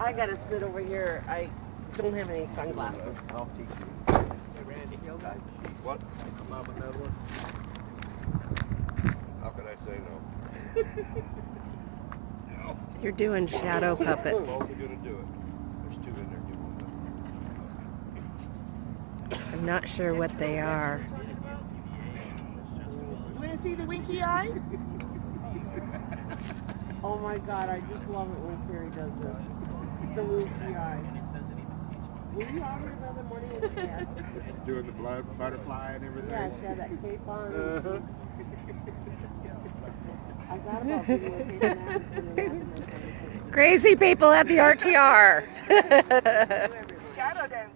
I gotta sit over here. I don't have any sunglasses. I'll teach you. Hey, Randy. What? I'm up another one. How could I say no? You're doing shadow puppets. I'm also gonna do it. There's two in there. Do one. I'm not sure what they are. You wanna see the winky eye? Oh my God, I just love it when Carrie does this. The winky eye. Were you out here the other morning with the cat? Doing the butterfly and everything. Yeah, she had that cape on. I thought about videotaping that. Crazy people at the RTR. Shadow dancing.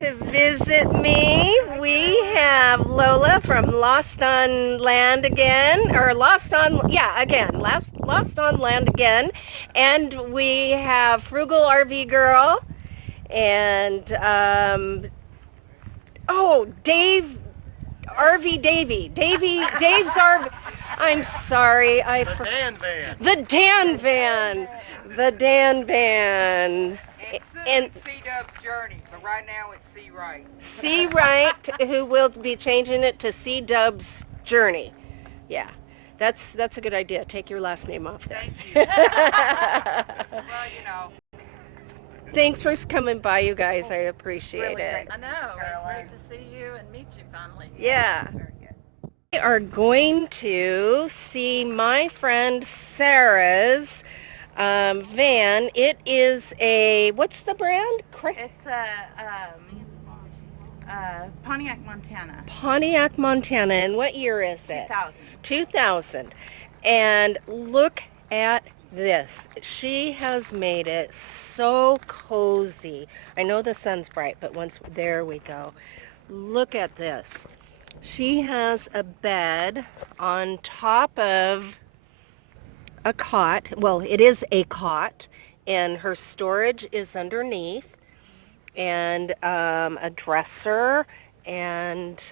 To visit me, we have Lola from Lost on Land again, or Lost on Land again, and we have Frugal RV Girl, and Dave's RV. I'm sorry, the Dan Van. And C-Dub's Journey, but right now it's C-Right. C-Right, who will be changing it to C-Dub's Journey. Yeah, that's a good idea. Take your last name off there. Thank you. Well, you know. Thanks for coming by, you guys. I appreciate Really it. great. I know. It's great to see you and meet you finally. Yeah. Very good. We are going to see my friend Sarah's van. It is a, what's the brand? It's a Pontiac Montana. Pontiac Montana. And what year is it? 2000. And look at this. She has made it so cozy. I know the sun's bright, but there we go. Look at this. She has a bed on top of a cot. Well, it is a cot, and her storage is underneath, and a dresser, and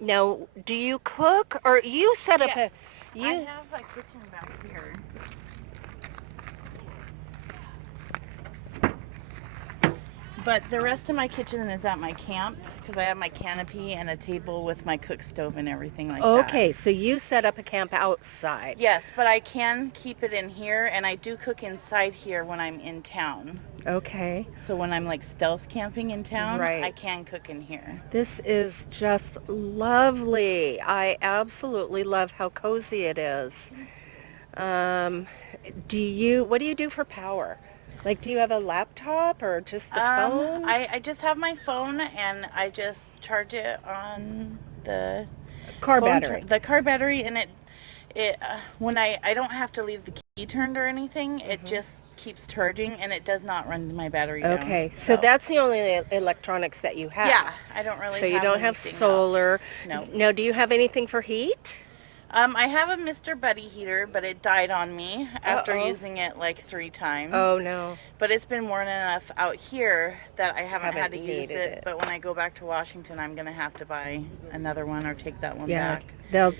now, do you cook, or you set up Yes. I have a kitchen back here. But the rest of my kitchen is at my camp because I have my canopy and a table with my cook stove and everything like that. Okay, so you set up a camp outside. Yes, but I can keep it in here, and I do cook inside here when I'm in town. Okay. So when I'm like stealth camping in town, Right. I can cook in here. This is just lovely. I absolutely love how cozy it is. What do you do for power? Like, do you have a laptop or just a phone? I just have my phone, and I just charge it on the Car phone battery. the car battery, and when I don't have to leave the key turned or anything, it just keeps charging, and it does not run my battery down. Okay, so that's the only electronics that you have. Yeah, I don't really. So you don't have anything solar. else. No. Now, do you have anything for heat? I have a Mr. Buddy heater, but it died on me after Uh-oh. using it like 3 times. Oh no. But it's been warm enough out here that I haven't had to use needed it. But when I go back to Washington, I'm going to have to buy another one or take that one Yeah, back.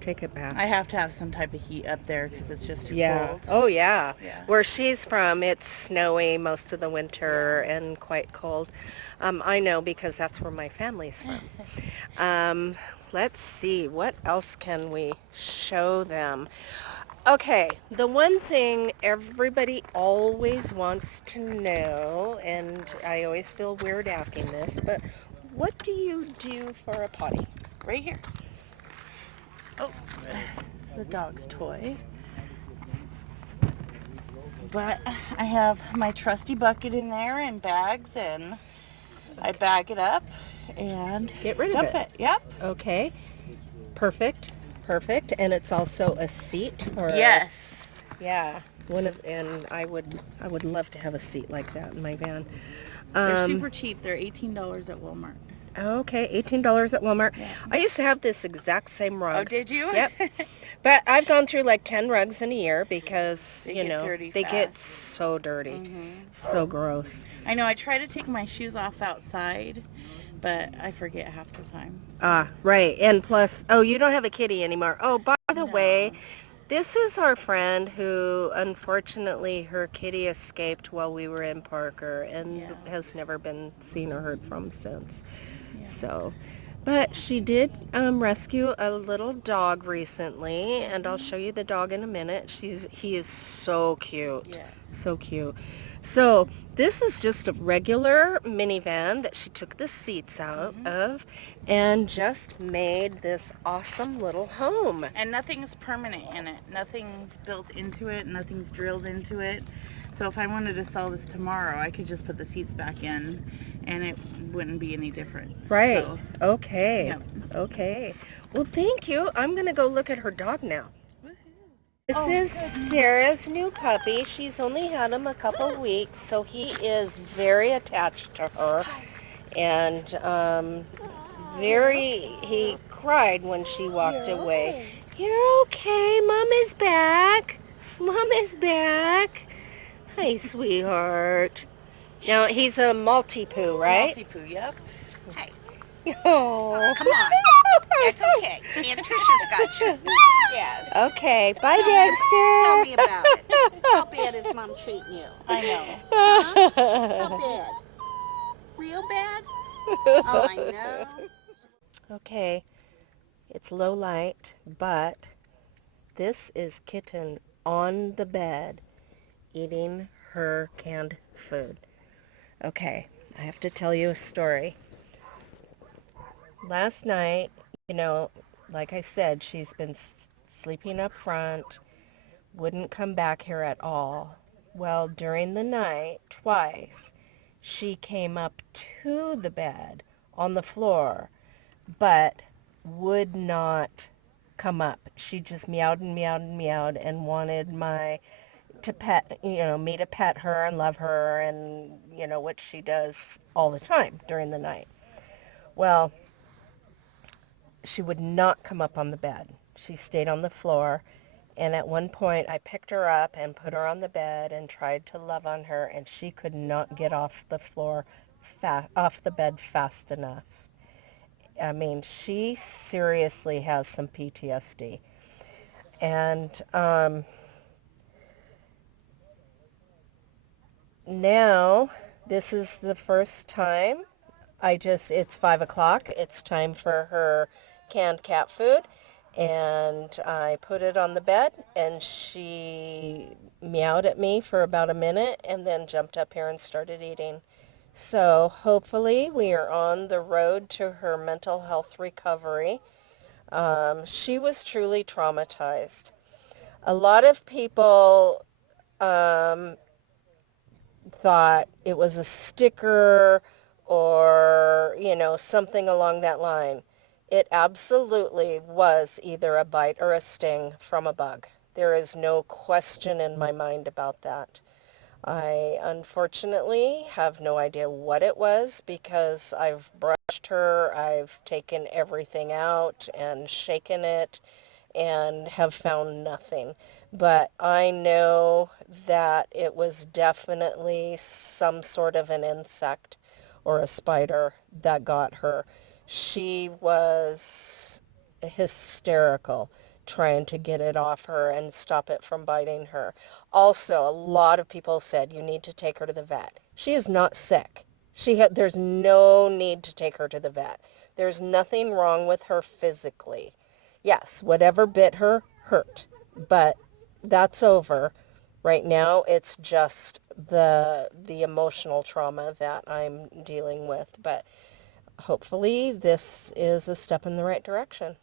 take it back. I have to have some type of heat up there because it's just too Yeah. cold. Oh yeah. Yeah. Where she's from, it's snowy most of the winter and quite cold. I know because that's where my family's from. Let's see, what else can we show them? Okay, the one thing everybody always wants to know, and I always feel weird asking this, but what do you do for a potty? Right here. Oh, it's the dog's toy. But I have my trusty bucket in there and bags, and I bag it up and Get rid of dump it. Yep. Okay, perfect. And it's also a seat, or Yes. yeah, and I would love to have a seat like that in my van. They're super cheap. They're $18 at Walmart. Okay, $18 at Walmart. Yeah. I used to have this exact same rug. Oh, did you? Yep. But I've gone through like 10 rugs in a year because, They get dirty they get fast. so dirty. So gross. I know. I try to take my shoes off outside but I forget half the time. So. Ah, right. And plus, oh, you don't have a kitty anymore. Oh, by the way, No. this is our friend who, unfortunately, her kitty escaped while we were in Parker and has never been seen or heard from since. Yeah. So, but she did rescue a little dog recently, and I'll show you the dog in a minute. He is so cute. Yeah. So cute. So this is just a regular minivan that she took the seats out of and just made this awesome little home. And nothing's permanent in it. Nothing's built into it. Nothing's drilled into it. So if I wanted to sell this tomorrow, I could just put the seats back in and it wouldn't be any different. Right. So, okay. Yep. Okay. Well, thank you. I'm going to go look at her dog now. This is Sarah's new puppy. She's only had him a couple weeks, so he is very attached to her. And he cried when she walked away. You're okay. Mom is back. Mom is back. Hi, sweetheart. Now, he's a Maltipoo, right? Multi-poo, yep. Hey, Oh. come on. It's okay. Aunt Tricia's got you. Yes. Okay. Bye, Dexter. Tell me about it. How bad is Mom treating you? I know. Huh? How bad? Real bad? Oh, I know. Okay. It's low light, but this is Kitten on the bed eating her canned food. Okay, I have to tell you a story. Last night, like I said, she's been sleeping up front, wouldn't come back here at all. Well, during the night, twice, she came up to the bed on the floor, but would not come up. She just meowed and meowed and meowed and wanted me to pet her and love her and, what she does all the time during the night. Well, she would not come up on the bed. She stayed on the floor, and at one point I picked her up and put her on the bed and tried to love on her, and she could not get off the bed fast enough. I mean, she seriously has some PTSD. And now, this is the first time it's 5 o'clock. It's time for her canned cat food. And I put it on the bed, and she meowed at me for about a minute and then jumped up here and started eating. So hopefully we are on the road to her mental health recovery. She was truly traumatized. A lot of people thought it was a sticker or, something along that line. It absolutely was either a bite or a sting from a bug. There is no question in my mind about that. I unfortunately have no idea what it was because I've brushed her, I've taken everything out and shaken it and have found nothing. But I know that it was definitely some sort of an insect or a spider that got her. She was hysterical trying to get it off her and stop it from biting her. Also, a lot of people said you need to take her to the vet. She is not sick. There's no need to take her to the vet. There's nothing wrong with her physically. Yes, whatever bit her hurt, but that's over. Right now, it's just the emotional trauma that I'm dealing with, but hopefully this is a step in the right direction.